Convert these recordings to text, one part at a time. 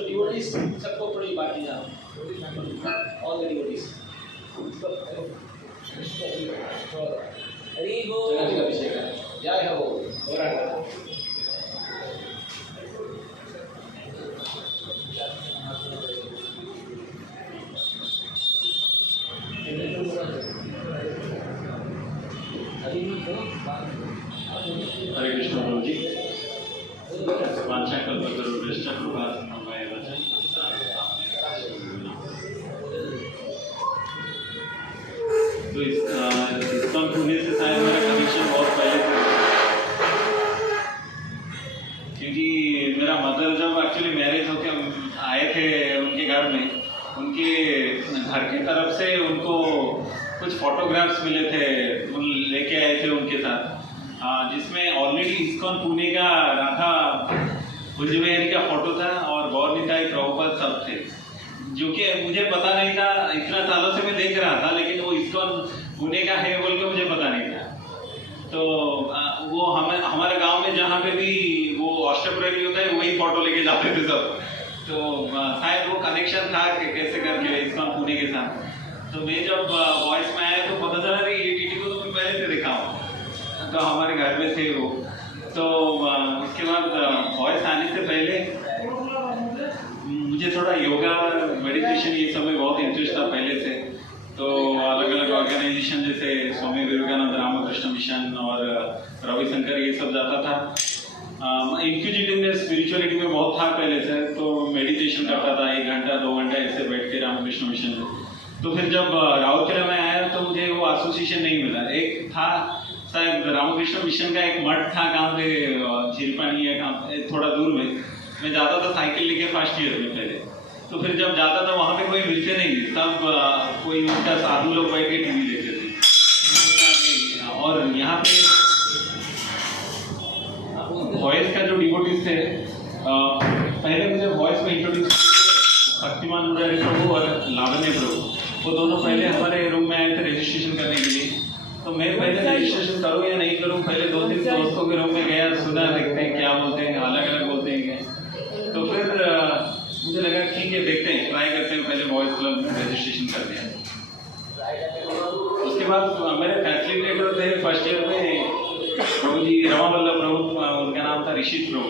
So devotees, सबको थोड़ी बातें जाओ. All the devotees. हरि बोल. जगह जगह अभिषेक है. जय हो. और हरे कृष्ण प्रभु जी. वांछा कल्पतरुभ्यश्च कृपा सिन्धुभ्येव च. तो इस्कॉन पुणे से शायद मेरा कनेक्शन बहुत पहले से, क्योंकि मेरा मदर जब एक्चुअली मैरिज होके आए थे उनके घर में, उनके घर की तरफ से उनको कुछ फोटोग्राफ्स मिले थे, लेके आए थे उनके साथ, जिसमें ऑलरेडी इस्कॉन पुणे का राधा कुंज बिहारी का फोटो था और गौर निताई प्रभुपाद सब थे, जो कि मुझे पता नहीं था. इतना सालों से मैं देख रहा था, लेकिन वो इस्कॉन पुणे का है बोल के मुझे पता नहीं था. तो वो हमारे गांव में जहाँ पे भी वो अष्टप्रहरी होता है वही फोटो लेके जाते थे सब. तो शायद वो कनेक्शन था कि कैसे करके इस्कॉन पुणे के साथ. तो मैं जब वॉइस में आया तो पता चला ये टीटी को तो मैं पहले से देखा हूँ, तो हमारे घर में थे वो. तो उसके बाद वॉइस आने से पहले मुझे थोड़ा योगा मेडिटेशन ये सब में बहुत इंटरेस्ट था पहले से. तो अलग अलग ऑर्गेनाइजेशन जैसे स्वामी विवेकानंद रामकृष्ण मिशन और रविशंकर ये सब जाता था. इंक्विजिटिवनेस स्पिरिचुअलिटी में बहुत था पहले से, तो मेडिटेशन करता था 1 घंटा 2 घंटा ऐसे बैठ के रामकृष्ण मिशन में. तो फिर जब राउरकेला में आया तो मुझे वो एसोसिएशन नहीं मिला. एक था शायद रामकृष्ण मिशन का एक मठ था कहाँ पे, झीलपानी है कहाँ थोड़ा दूर में. मैं जाता था साइकिल लेके फर्स्ट ईयर में पहले. तो फिर जब जाता था वहाँ पे कोई मिलते नहीं थे, तब कोई उनका साधु लोग बैठ के टीवी देखते थे. और यहाँ पे वॉइस का जो डिवोटीज थे, पहले मुझे वॉइस में इंट्रोड्यूस शक्तिमान मुरारी प्रभु और लावण्य प्रभु, वो दोनों पहले हमारे रूम में आए थे रजिस्ट्रेशन करने के लिए. तो मैं पहले रजिस्ट्रेशन करूँ या नहीं करूँ, पहले 2-3 दोस्तों के रूम में गया, सुना, देखते हैं क्या बोलते हैं, अलग अलग बोलते हैं क्या. तो फिर मुझे लगा ठीक है देखते हैं, ट्राई करते हैं. पहले वॉइस क्लब में रजिस्ट्रेशन कर दिया. उसके बाद मेरे फैसिलिटेटर थे फर्स्ट ईयर में प्रभु जी, रमावल्लभ प्रभु, उनका नाम था ऋषित प्रभु.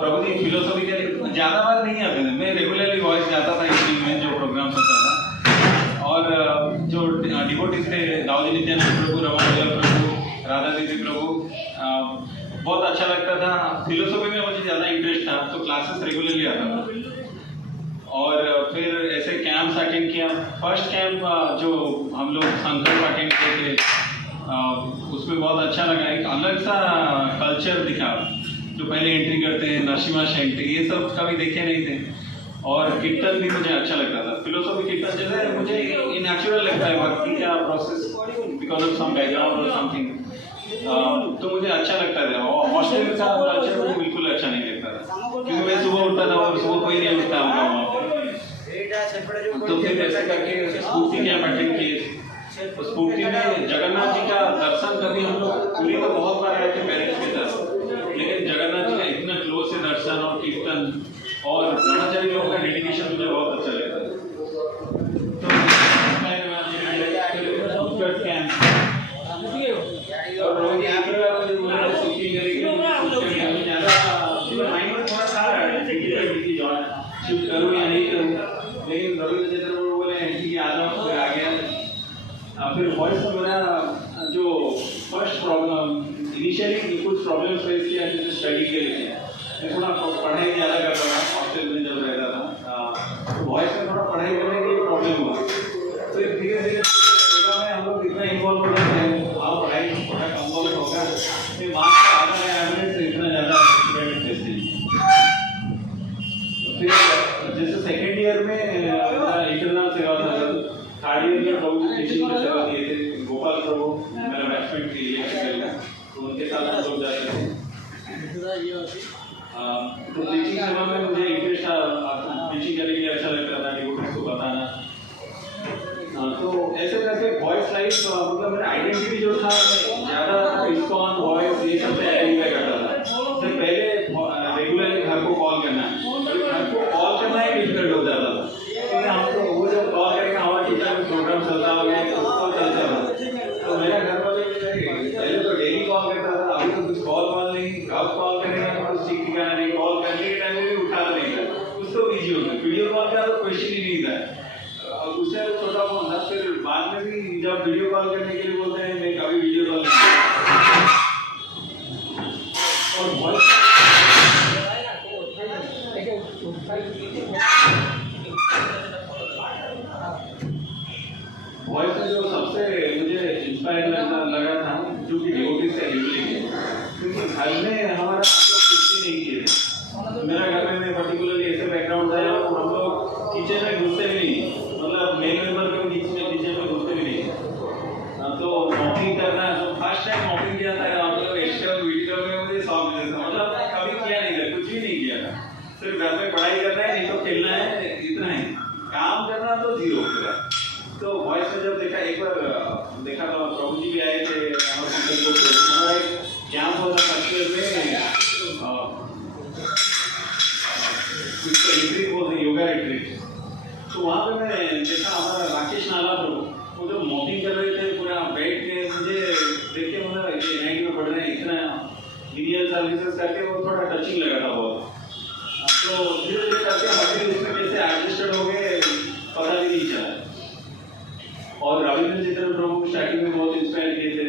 प्रभु जी फिलोसॉफिकली ज़्यादा बार नहीं आते थे, मैं रेगुलरली वॉइस जाता था इवनिंग में जो प्रोग्राम होता था. और जो डिवोटीज थे दाऊजी नित्यानंद प्रभु, रमावल्लभ प्रभु, राधा देवी प्रभु, बहुत अच्छा लगता था. फिलोसॉफी में मुझे ज़्यादा इंटरेस्ट था, तो क्लासेस रेगुलरली आता था. और फिर ऐसे कैंप्स अटेंड किया. फर्स्ट कैंप जो हम लोग संकल्प अटेंड किए थे, उसमें बहुत अच्छा लगा. एक अलग सा कल्चर दिखा. जो पहले एंट्री करते हैं नरसिम्हा शेंट, ये सब कभी देखे नहीं थे. और कीर्तन भी मुझे अच्छा लगता था. फिलोसॉफी कीर्तन जैसे मुझे नेचुरल लगता है, भक्ति का process because of some background और समथिंग, तो मुझे अच्छा लगता था. और हॉस्टल का कल्चर मुझे बिल्कुल अच्छा नहीं लगता था, क्योंकि मैं सुबह उठता था और सुबह कोई नहीं उठता होगा वहाँ पे. तो फिर ऐसे करके स्फूर्ति कैंप अटेंड किए. स्फूर्ति में जगन्नाथ जी का दर्शन कभी हम लोग पूरी तो बहुत बार आए थे पेरेंट्स के साथ, लेकिन जगन्नाथ जी का इतना क्लोज से दर्शन और कीर्तन और ब्रह्मचारी लोगों का डेडिकेशन मुझे बहुत अच्छा लगता है. तो करूँ या नहीं करूँ, लेकिन रवि चंद्र बोले कि आ जाओ, फिर आ गया. फिर वॉइस का मेरा जो फर्स्ट प्रॉब्लम इनिशियली कुछ प्रॉब्लम्स फेस किया जैसे स्टडी के लिए. मैं थोड़ा पढ़ाई ज़्यादा करता था हॉस्टल में जब रहता था, तो वॉइस में थोड़ा पढ़ाई करने के लिए प्रॉब्लम हुआ. फिर धीरे धीरे में हम लोग इतना इन्वॉल्व हो जाते हैं, आप पढ़ाई थोड़ा कम होगा, फिर मार्क्स का आ रहा है एवरेज से इतना ज़्यादा स्टूडेंट टेस्ट. फिर जैसे सेकेंड ईयर में इंटरनल सेवा था, थर्ड ईयर में प्रभु टीचिंग की सेवा दिए थे. गोपाल प्रभु मेरा बैचमेट थे इलेक्ट्रिकल का, तो उनके साथ हम लोग जाते थे. तो टीचिंग सेवा में मुझे इंटरेस्ट था, टीचिंग करने के लिए अच्छा लगता था, डिवोटीज को बताना. तो ऐसे करके वॉइस लाइफ मतलब मेरा आइडेंटिटी जो था ज़्यादा इस्कॉन वॉइस ये सब से आइडेंटिफाई करता था. तो पहले रेगुलरली घर को कॉल करना, घर को कुछ ठीक ठिकाना नहीं, कॉल करने के टाइम में भी उठाता नहीं था, कुछ तो बिजी हो गया। वीडियो कॉल का तो क्वेश्चन ही नहीं था, उससे छोटा फोन था। फिर बाद में भी जब वीडियो कॉल करने के लिए बोलते हैं, मैं कभी वीडियो कॉल नहीं। और वॉइस वॉइस में जो सबसे मुझे इंस्पायर लगा था, जो कि डिवोटी से लिविंग है, क्योंकि घर में हमारा हम लोग कुछ भी नहीं किए थे। मेरा घर में पर्टिकुलरली ऐसे बैकग्राउंड था, हम लोग किचन में घुसते भी नहीं, मतलब मेल मेंबर के किचन में घुसते भी नहीं। तो मॉपिंग करना, तो फर्स्ट टाइम मॉपिंग किया था, मतलब एक्स्ट्रा वीडियो में मुझे शौक था, मतलब कभी किया नहीं था, कुछ भी नहीं किया था। सिर्फ घर में पढ़ाई करना है, नहीं तो खेलना है, इतना ही काम करना, तो जीरो पूरा। तो वॉइस में जब देखा, एक बार देखा तो प्रभु जी भी आए थे हमारे पंकज को, हमारा एक कैंप होता फर्स्ट ईयर में, उसको रिट्रीट बोलते हैं, योगा रिट्रीट। तो वहाँ पे मैं देखा हमारा राकेश नाला प्रभु, वो जो मॉपिंग कर रहे थे पूरा बैठ के, मुझे देख के मतलब ये नाइट में पढ़ रहे हैं, इतना लीनियर सर्विसेज करके वो थोड़ा टचिंग लगा था बहुत। तो धीरे धीरे करके हम उसमें कैसे एडजस्टेड हो गए पता भी नहीं चला। और रविंद्र चेतन प्रभु स्टार्टिंग में बहुत इंस्पायर किए थे,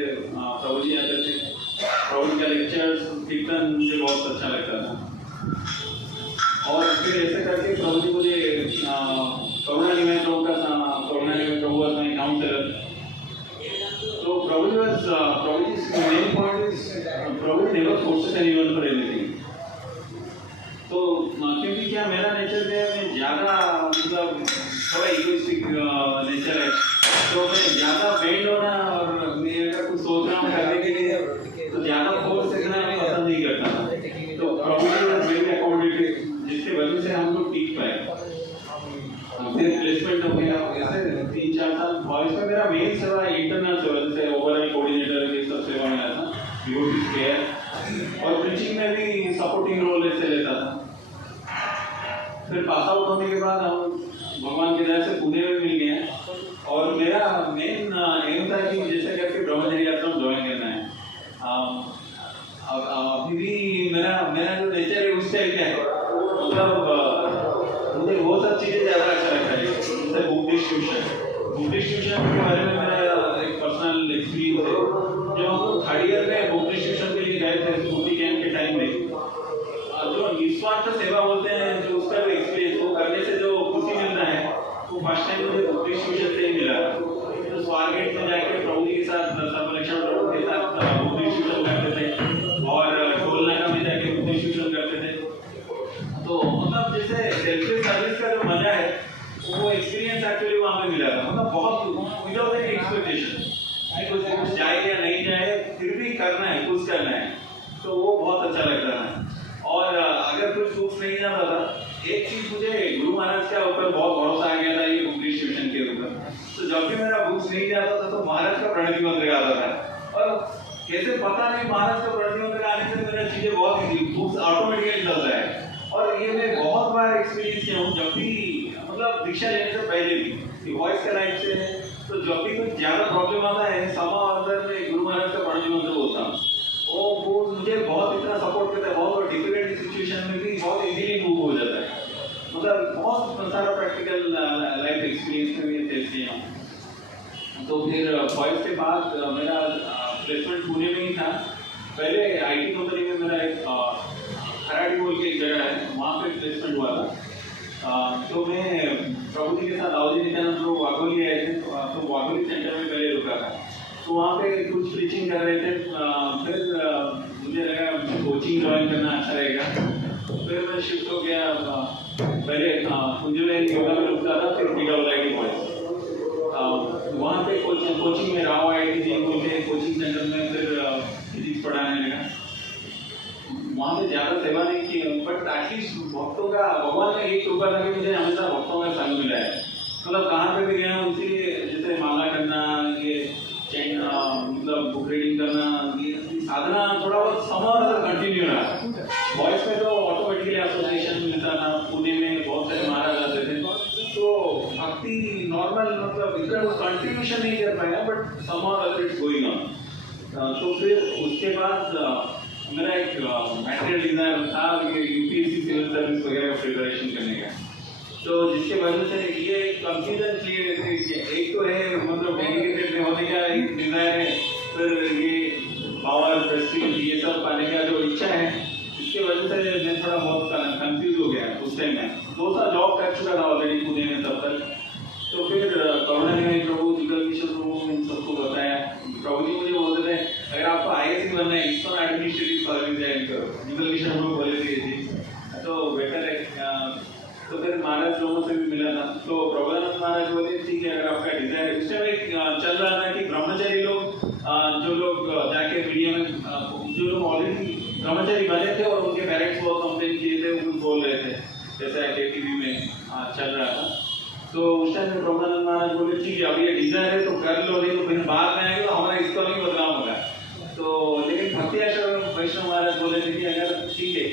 प्रभु जी आते थे, प्रभु जी का लेक्चर्स कीर्तन मुझे बहुत अच्छा लगता था। और फिर ऐसे करके प्रभु जी मुझे करुणानिमय प्रभु का Karunanimay Prabhu was my counsellor. तो Prabhu ji main point is Prabhu never forces anyone for anything. तो क्योंकि क्या मेरा नेचर है, मैं ज़्यादा मतलब थोड़ा इगोइस्टिक नेचर है, तो मैं ज़्यादा बेंड होना और मेरे का कुछ सोच रहा हूँ करने के लिए, तो ज़्यादा फोर्स करना मैं पसंद नहीं करता था। तो प्रॉब्लम वेरी अकोमोडेटिव, जिसके वजह से हम लोग टीक पाए। फिर प्लेसमेंट हो गया, ऐसे 3-4 साल वॉइस में मेरा मेन सेवा इंटरनल सेवा, जैसे ओवरऑल कोऑर्डिनेटर ये सब सेवा में था, डिवोटी केयर, और प्रीचिंग में भी सपोर्टिंग रोल ऐसे लेता था। फिर पास आउट होने के बाद हम भगवान की दया से पुणे में मिल गए, और मेरा मेन एम था कि जैसे करके ब्रह्मचर्य आश्रम ज्वाइन करना है। अभी भी मेरा जो नेचर है उस टाइप का है, मतलब मुझे वो सब चीज़ें ज़्यादा अच्छा लगता है, जैसे बुद्धिस्ट ट्यूशन के बारे में मेरा एक पर्सनल एक्सपीरियंस है। जब हम लोग थर्ड ईयर में बुद्धिस्ट ट्यूशन के लिए गए थे स्कूटी कैंप के टाइम में, जो निस्वार्थ सेवा बोलते हैं, जो उसका जो एक्सपीरियंस वो करने से जो खुशी मिलता है, वो फर्स्ट टाइम मुझे बुद्धिस्ट ट्यूशन से ही मिला। तो स्वारगेट में जाके प्रभु जी के साथ, सर्वलक्षण प्रभु के साथ बुद्धिस्ट ट्यूशन करते थे, और टोलनाका में जाके बुद्धिस्ट ट्यूशन करते थे। तो मतलब जैसे सेल्फलेस सर्विस का जो मजा है, वो एक्सपीरियंस एक्चुअली वहाँ पे मिला था, मतलब बहुत विदाउट एनी एक्सपेक्टेशन, कुछ जाए या नहीं जाए फिर भी करना है, कुछ करना है, तो वो बहुत अच्छा लगता था। और अगर कुछ सूख नहीं जाता था, एक चीज मुझे गुरु महाराज के ऊपर बहुत भरोसा आ गया था, ये बुद्धिस्ट ट्यूशन के ऊपर। तो जब भी मेरा बुक्स नहीं जाता था, तो महाराज का प्रणति मंत्र आता था, और कैसे पता नहीं महाराज का प्रणति मंत्र आने से मेरा चीजें बहुत इजी, बुक्स ऑटोमेटिकली चल रहा है। और ये मैं बहुत बार एक्सपीरियंस किया हूँ, जब भी मतलब दीक्षा लेने से पहले भी, वॉइस का लाइफ से है, तो जब भी कुछ ज्यादा प्रॉब्लम आता है, समा अंदर में गुरु महाराज का प्रणति मंत्र बोलता हूँ, वो मुझे बहुत इतना सपोर्ट करता है, बहुत डिफिकल्ट सिचुएशन में भी बहुत इजीली मूव हो जाता है। मतलब बहुत सारा प्रैक्टिकल लाइफ एक्सपीरियंस में फेस किया हूँ। तो फिर वॉइस के बाद मेरा प्लेसमेंट पुणे में ही था। पहले आईटी कंपनी में मेरा एक खराड़ी बोल के एक जगह है, वहाँ पे प्लेसमेंट हुआ था। तो मैं प्रभु जी के साथ दाऊदी नित्यानंद लोग वाघोली आए थे, तो वाघोली सेंटर में पहले रुका था। तो वहाँ पे कुछ प्रीचिंग कर रहे थे, फिर मुझे लगा कोचिंग ज्वाइन करना अच्छा रहेगा, फिर मैं शिफ्ट हो गया। पहले मुझे मैं योगा में रुकता था, फिर PWIT बॉयज, वहाँ पे कोचिंग में राव IIT जी बोल के कोचिंग सेंटर में फिर फिजिक्स पढ़ाने लगा। वहाँ पे ज़्यादा सेवा नहीं की, बट एटलीस्ट भक्तों का, भगवान का एक कृपा था कि मुझे हमेशा भक्तों का संग मिला है। मतलब कहाँ पे भी गया उनसे, जैसे माला करना, ये चैन मतलब बुक रीडिंग करना, ये साधना थोड़ा बहुत समर कंटिन्यू रहा। वॉइस में तो ऑटोमेटिकली एसोसिएशन मिलता था, पुणे में बहुत सारे महाराज आते थे, तो भक्ति नॉर्मल, मतलब इतना कंट्रीब्यूशन नहीं कर पाया, but summer other it's going on. तो फिर उसके बाद मेरा एक मैटेरियल डिज़ाइन था यूपीएससी सिविल सर्विस वगैरह का प्रिपरेशन करने का, तो जिसके वजह से ये कंफ्यूजन क्लियर है कि एक तो है मतलब डेडिकेटेड होने का एक डिज़ायर है, फिर ये पावर प्रेस्टीज ये सब पाने का जो इच्छा है, इसके वजह से मैं थोड़ा बहुत कंफ्यूज हो गया उस टाइम में। 2 साल जॉब कर चुका था ऑलरेडी पुणे में तब तक। तो फिर कोरोना में प्रभु जुगल किशोर प्रभु इन सबको बताया, प्रभु जी मुझे बोलते थे अगर आपको आईएएस बनना है इसको एडमिनिस्ट्रेटिव सर्विस ज्वाइन करो, जुगल किशोर प्रभु बोले थे जी, तो बेटर है। तो फिर महाराज लोगों से भी मिला था, तो प्रभुदानंद महाराज बोले ठीक है अगर आपका डिजायर है। उस टाइम एक चल रहा था कि ब्रह्मचारी लोग जो लोग जाके मीडिया में जो लोग ऑलरेडी ब्रह्मचारी बने थे और उनके पेरेंट्स बहुत कंप्लेन किए थे, वो बोल रहे थे जैसा के टीवी में चल रहा था। तो उस टाइम में प्रभुदानंद महाराज बोले ठीक है अब ये डिजायर है तो कर लो, नहीं तो फिर बाद में आएगा हमारा इसका नहीं बदलाव होगा। तो लेकिन भक्ति आश्रम वैष्णव महाराज बोले थे कि अगर ठीक है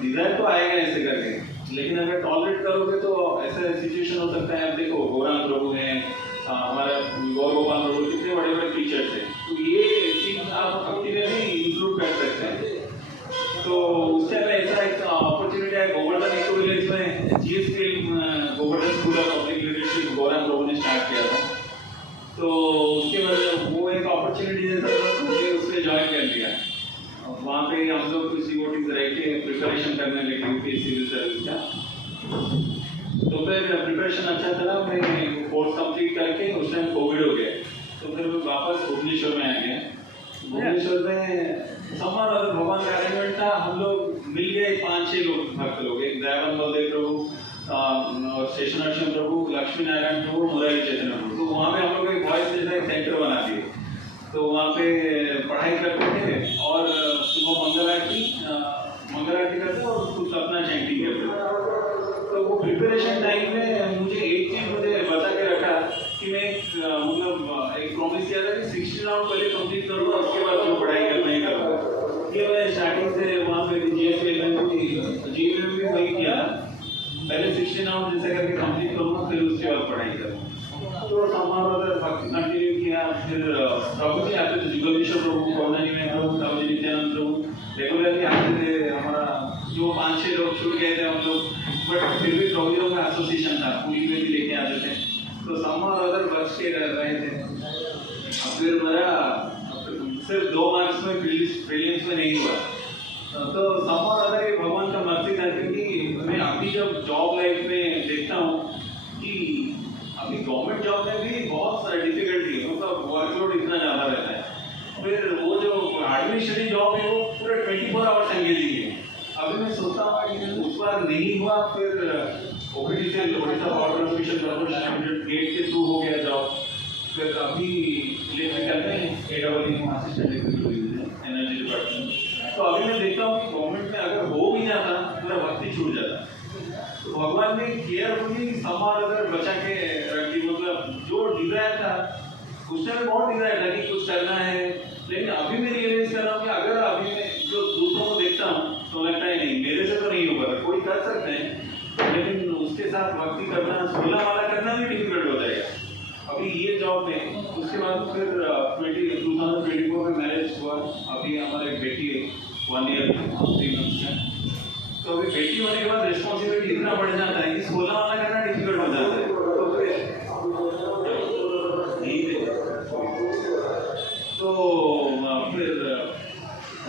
डिजायर तो आएगा ऐसे करके, लेकिन अगर टॉलरेट करोगे तो ऐसा सिचुएशन हो सकता है। अब देखो गौरांग प्रभु हैं, हमारा गौर गोपाल प्रभु, कितने बड़े बड़े टीचर्स हैं, तो ये चीज आप भक्ति में भी इंक्लूड कर सकते हैं। तो उस टाइम ऐसा एक अपॉर्चुनिटी है गोवर्धन इको विलेज में GSP Govardhan school of public leadership Gaurang Prabhu ने स्टार्ट किया था। तो उसके बाद वो एक अपॉर्चुनिटी जैसा था तो मुझे उसमें ज्वाइन कर लिया। वहाँ पे हम लोग कुछ डिवोटीज रह के प्रिपरेशन करने लगे यूपीएससी सिविल सर्विस का। तो फिर प्रिपरेशन अच्छा चला, मैं कोर्स कंप्लीट करके उस टाइम कोविड हो गया, तो फिर मैं वापस भुवनेश्वर में आ गया। भुवनेश्वर में समार और भगवान का अरेंजमेंट था, हम लोग मिल गए 5-6 लोग भक्त लोग, एक दयानंद बलदेव प्रभु और शेषनारायण प्रभु, लक्ष्मी नारायण प्रभु, मुरारी चैतन्य प्रभु। तो वहाँ पे हम लोग एक बॉयज जैसा एक सेंटर बना दिए, तो वहाँ पे पढ़ाई करते थे और सुबह मंगल आरती करते और कुछ अपना चैंटिंग करते। तो वो प्रिपरेशन टाइम में मुझे एक चीज मुझे बता के रखा कि मैं मतलब एक प्रॉमिस किया था कि 16 राउंड पहले कंप्लीट करूँगा, उसके बाद जो पढ़ाई करना ही करूँगा। ये मैं स्टार्टिंग से वहाँ पे जीएसपी में भी वही किया, पहले 16 राउंड जैसे करके कंप्लीट करूँगा, फिर उसके बाद पढ़ाई करूँगा। तो समारोह भक्ति कंटिन्यू किया। फिर प्रभु जी आते थे, जुगल किशोर प्रभु, कौरनानी में प्रभु, प्रभु जी नित्यानंद प्रभु रेगुलरली आते थे। हमारा जो 5-6 लोग छूट गए थे हम लोग, बट फिर भी प्रभु जी का एसोसिएशन था, पूरी में भी लेके आते थे, तो समारोह बच के रहे थे। फिर मेरा सिर्फ 2 मार्क्स में प्रीलिम्स में नहीं हुआ, तो समारोह ये भगवान का मर्जी था, क्योंकि मैं अभी जब जॉब लाइफ में देखता हूँ कि अभी गवर्नमेंट जॉब में भी बहुत डिफिकल्टी है, मतलब वर्कलोड इतना ज़्यादा रहता है। फिर वो जो एडमिनिस्ट्रेटिव जॉब है वो पूरा 24 आवर्स एंगेजिंग है। अभी मैं सोचता हूँ कि उस बार नहीं हुआ, फिर ओपीडी से Odisha power transmission corporation GATE के थ्रू हो गया जॉब। फिर अभी इलेक्ट्रिकल में AEE assistant executive energy department. तो अभी मैं देखता हूँ कि गवर्नमेंट में अगर हो भी जाता पूरा भक्ति छूट जाता। तो भगवान ने केयरफुली समार अगर बचा के रख दी, मतलब जो डिजायर था उस टाइम बहुत डिजायर था कि कुछ करना है, लेकिन अभी मैं रियलाइज कर रहा हूँ कि अगर अभी मैं जो दूसरों को देखता हूँ तो लगता है नहीं मेरे से तो नहीं होगा, कोई कर सकते हैं, लेकिन उसके साथ भक्ति करना, 16 माला करना भी डिफिकल्ट हो जाएगा। अभी ये जॉब में उसके बाद फिर 2024 में मैरिज हुआ। अभी हमारे बेटी 1 ईयर 3 मंथ्स है, तो अभी बेटी होने के बाद रिस्पॉन्सिबिलिटी इतना बढ़ जाता है कि 16 वाला करना डिफिकल्ट हो जाता है। तो फिर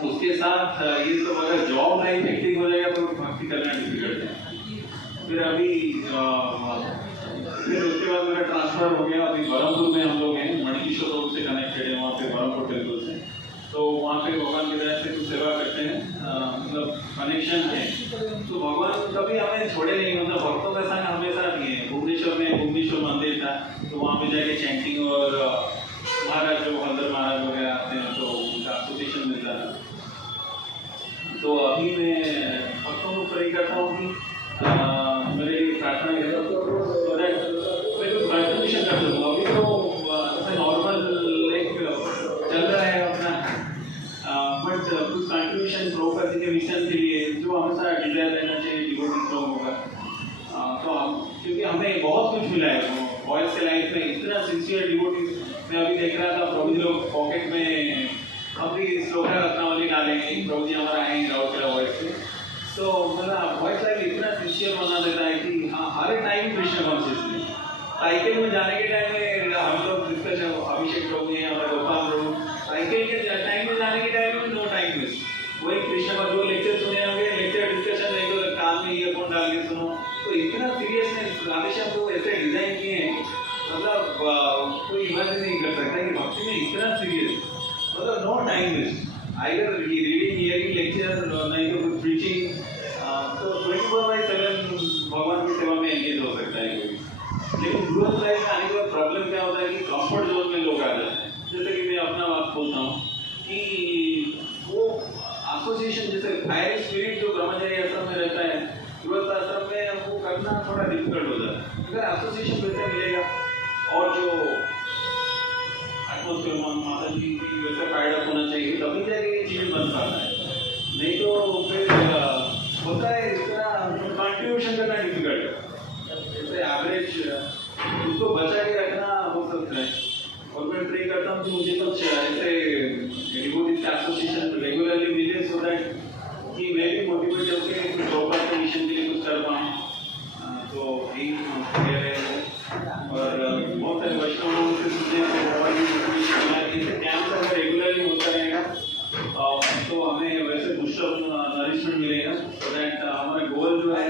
उसके साथ ये सब अगर जॉब लाइफ हेक्टिक हो जाएगा तो भक्ति करना डिफिकल्ट है। फिर अभी फिर उसके बाद मेरा ट्रांसफर हो गया, अभी बरमपुर में हम लोग हैं, मणिकिशोर रोड से कनेक्टेड है, वहाँ पे बरमपुर टेम्पल से, तो वहाँ पे भगवान की दया से कुछ सेवा करते हैं, मतलब कनेक्शन है। तो भगवान कभी हमें छोड़े नहीं, मतलब भक्तों का संग हमेशा दिए हैं। भुवनेश्वर में भुवनेश्वर मंदिर था, तो वहाँ पे जाके चैंटिंग और महाराज जो हल्दर महाराज वगैरह आते हैं तो उनका एसोसिएशन मिलता है। तो अभी मैं भक्तों को प्रे करता हूँ कि मेरी प्रार्थना है तो मैं कुछ कंट्रीब्यूशन कर सकूँ। अभी तो नॉर्मल एक चल रहा है अपना, बट कुछ कंट्रीब्यूशन प्रभुपाद जी के मिशन के लिए जो हमेशा डिजायर रहना चाहिए डिवोटीज लोगों का। तो हम क्योंकि हमें बहुत कुछ मिला है बॉयज़ के लाइफ में, इतना सिंसियर डिवोटीज। मैं अभी देख रहा था प्रभु जी लोग पॉकेट में हम भी श्लोका रत्नावली डालेंगे, प्रभु जी हमारा है राउरकेला वॉइस से। तो मतलब वॉइस लाइव इतना सिंसियर बना देता है कि हाँ हर टाइम कृष्ण कॉन्शियसली। साइकिल में जाने के टाइम में हम लोग डिस्कशन, अभिषेक प्रभु हैं हमारे, गोपाल प्रभु, साइकिल के टाइम में जाने के टाइम में नो टाइम मिस, वही कृष्ण का जो लेक्चर सुने होंगे, लेक्चर डिस्कशन रेगुलर कान में ईयरफोन डाल के सुनो। तो इतना सीरियसनेस राधेश्याम को ऐसे डिजाइन किए हैं, मतलब कोई इमेजिन नहीं कर सकता कि भक्ति में इतना सीरियस, मतलब no time waste, either reading hearing lecture, नहीं तो कुछ प्रीचिंग। तो 24/7 भगवान की सेवा में एंगेज हो सकता है कोई। लेकिन गृहस्थ लाइफ में आने के बाद प्रॉब्लम क्या होता है कि कंफर्ट जोन में लोग आ जाते हैं। जैसे कि मैं अपना बात बोलता हूँ कि वो एसोसिएशन, जैसे फायर स्पिरिट जो ब्रह्मचारी आश्रम में रहता है, गृहस्थ आश्रम में वो करना थोड़ा डिफिकल्ट हो जाता है। अगर एसोसिएशन वैसे मिलेगा और जो एटमोस्फेयर माता जी की वैसे फायदा होना चाहिए, तभी जाके ये चीज़ बन पाता है। नहीं तो फिर होता है इस तरह कंट्रीब्यूशन करना डिफिकल्ट है। जैसे एवरेज उसको बचा के रखना हो सकता है। और मैं प्रे करता हूँ कि मुझे कुछ ऐसे डिवोटीज एसोसिएशन रेगुलरली मिले, सो दैट कि मैं भी मोटिवेट होकर कुछ प्रॉपर मिशन के लिए कुछ कर पाऊँ। तो यही है। और बहुत सारे वैष्णव से सुनने से कैंप अगर रेगुलरली होता रहेगा तो हमें वैसे बूस्टर नरिशमेंट मिलेगा, सो दैट हमारा गोल जो है